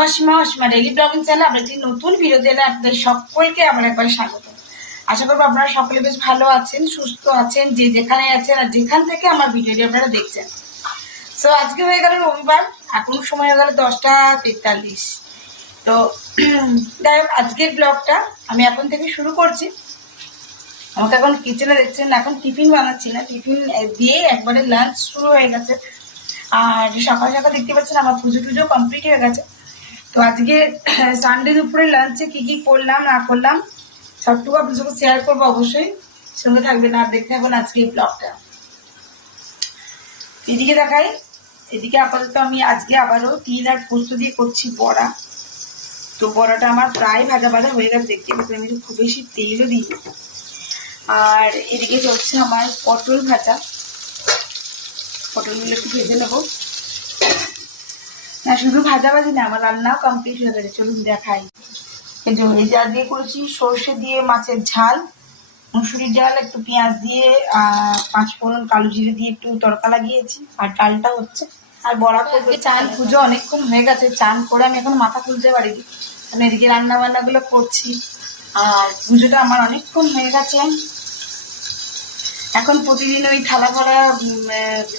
Asima Asima daily blogging channel আমরা একটি নতুন ভিডিও দিয়ে আপনাদের সকলকে আবার একবার স্বাগত। আশা করব আপনারা সকলে বেশ ভালো আছেন, সুস্থ আছেন, যে যেখানে আছেন আর যেখান থেকে আমার ভিডিওটি আপনারা দেখছেন। সো আজকে হয়ে গেল রবিবার, এখন সময় হয়ে গেল দশটা তেতাল্লিশ। তো, যাই হোক, আজকের ব্লগটা আমি এখন থেকে শুরু করছি। আমাকে এখন কিচেনে দেখছেন এখন টিফিন বানাচ্ছি না। টিফিন দিয়ে একবারে লাঞ্চ শুরু হয়ে গেছে। আর সকাল সকাল দেখতে পাচ্ছেন আমার পুজো টুজো কমপ্লিট হয়ে গেছে। তো আজকে সানডের উপরে লাঞ্চে কি কি করলাম, না করলাম, সবটুকু আপনার সঙ্গে শেয়ার করব অবশ্যই। সঙ্গে থাকবেন আর দেখতে থাকবেন আজকে এই ব্লগটা এদিকে দেখাই, এদিকে আপাতত আমি আজকে আবারও তিল আর পোস্ত দিয়ে করছি বড়া। তো বড়াটা আমার প্রায় ভাজা ভাজা হয়ে গেছে, দেখতে পাচ্ছি আমি খুব বেশি তেলও দিই আর এদিকে চলছে আমার পটল ভাজা। পটলগুলো একটু ভেজে নেব। না শুধু ভাজা ভাজি না আমার রান্নাও কমপ্লিট হয়ে গেছে চলুন দেখাই। এই যে এই যা দিয়ে করেছি সর্ষে দিয়ে মাছের ঝাল মুসুরির ডাল একটু পেঁয়াজ দিয়ে পাঁচ ফোড়ন কালো জিরে দিয়ে একটু তড়কা লাগিয়েছি আর ডালটা হচ্ছে আর বড়া করবে। চান পুজো অনেকক্ষণ হয়ে গেছে চান করে আমি এখন মাথা খুলতে পারিনি। আমি এদিকে রান্না বান্না গুলো করছি আর পুজোটা আমার অনেকক্ষণ হয়ে গেছে। এখন প্রতিদিন ওই থালা ভরা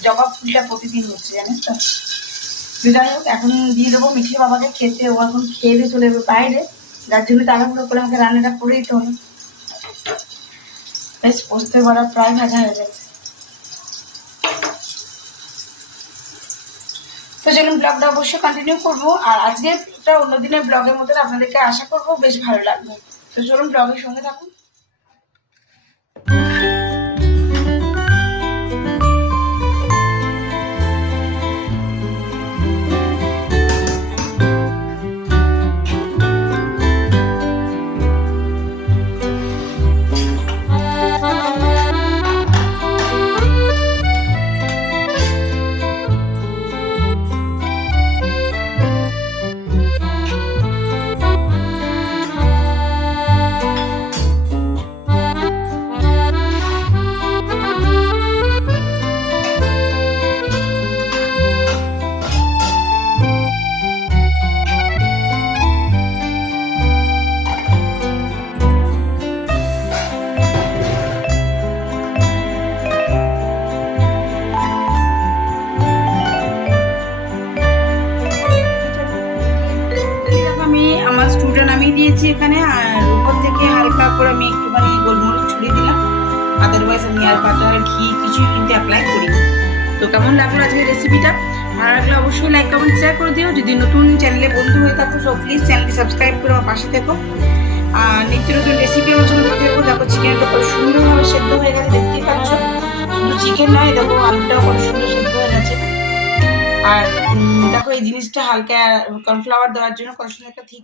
জবা ফুলটা প্রতিদিন হচ্ছে জানিস তো? যাই হোক, এখন দিয়ে দেবো মিঠিয়ে বাবাকে খেতে। ও এখন খেয়ে দিয়ে চলে যাবে বাইরে। যার জন্য তাড়াহুড়ো করে আমাকে রান্নাটা করে দিতে হলো বেশ, পোস্তে বড়া প্রায় ভাজা হয়ে গেছে। তো চলুন ব্লগটা অবশ্যই কন্টিনিউ করব। আর আজকে একটা অন্য দিনের ব্লগের মধ্যে আপনাদেরকে আশা করব বেশ ভালো লাগবে। তো চলুন ব্লগের সঙ্গে থাকুন। দিয়েছি এখানে, আর উপর থেকে হালকা করে আমি একটুখানি গোলমরিচ ছড়িয়ে দিলাম। আদারওয়াইজ আমি আর বাটার ঘি কিছুই কিন্তু অ্যাপ্লাই করি তো কেমন লাগল আজকের রেসিপিটা ভালো লাগলে অবশ্যই লাইক কমেন্ট শেয়ার করে দিও। যদি নতুন চ্যানেলে বন্ধু হয়ে থাকো সো প্লিজ চ্যানেলটি সাবস্ক্রাইব করে আমার পাশে থেকো। আর নিত্য নতুন রেসিপি আমার জন্য দেখো দেখো চিকেনটা কত সুন্দরভাবে সেদ্ধ হয়ে গেছে, দেখতেই পাচ্ছ? শুধু চিকেন নয়, দেখো আলুটাও কত সুন্দর সেদ্ধ হয়ে গেছে। আর দেখো এই জিনিসটা হালকা কর্নফ্লাওয়ার দেওয়ার জন্য কত সুন্দর একটা ঠিক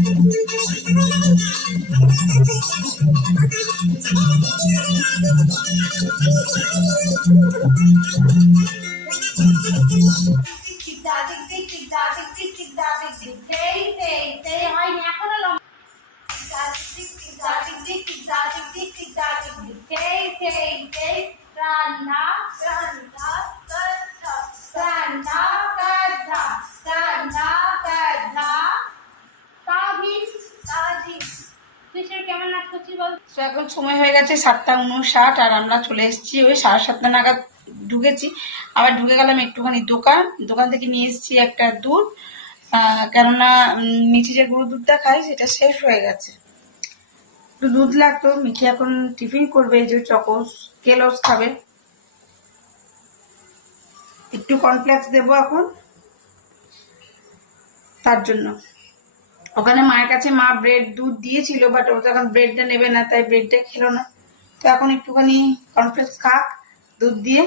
Hey, hey. তো এখন সময় হয়ে গেছে সাতটা উনষাট আর আমরা চলে এসেছি, ওই সাড়ে সাতটা নাগাদ ঢুকেছি। আবার ঢুকে গেলাম একটুখানি দোকান। দোকান থেকে নিয়ে এসেছি একটা দুধ। কেননা নিচে যে গরুর দুধটা খাই সেটা শেষ হয়ে গেছে। একটু দুধ লাগতো, মিঠি এখন টিফিন করবে যে চকোস, কেলস খাবে। একটু কর্নফ্লেক্স দেবো এখন, তার জন্য। ওখানে মায়ের কাছে মা ব্রেড দুধ দিয়েছিল বাট ও তো এখন ব্রেডটা নেবে না, তাই ব্রেডটা খেলো না। তো এখন একটুখানি কর্নফ্লেক্স খাক, দুধ দিয়ে।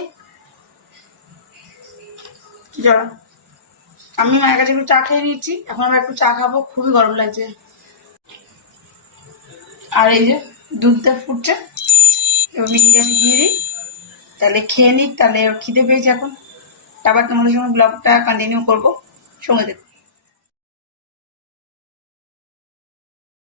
আমি মায়ের কাছে একটু চা খেয়ে নিচ্ছি এখন আমরা একটু চা খাব, খুবই গরম লাগছে। আর এই যে দুধটা ফুটছে, এবার মিঠিকে আমি দিয়ে দিই। তাহলে খেয়ে নিক, তাহলে খিদে পেয়েছে এখন। আবার তোমাদের সঙ্গে ব্লগটা কন্টিনিউ করব, সঙ্গে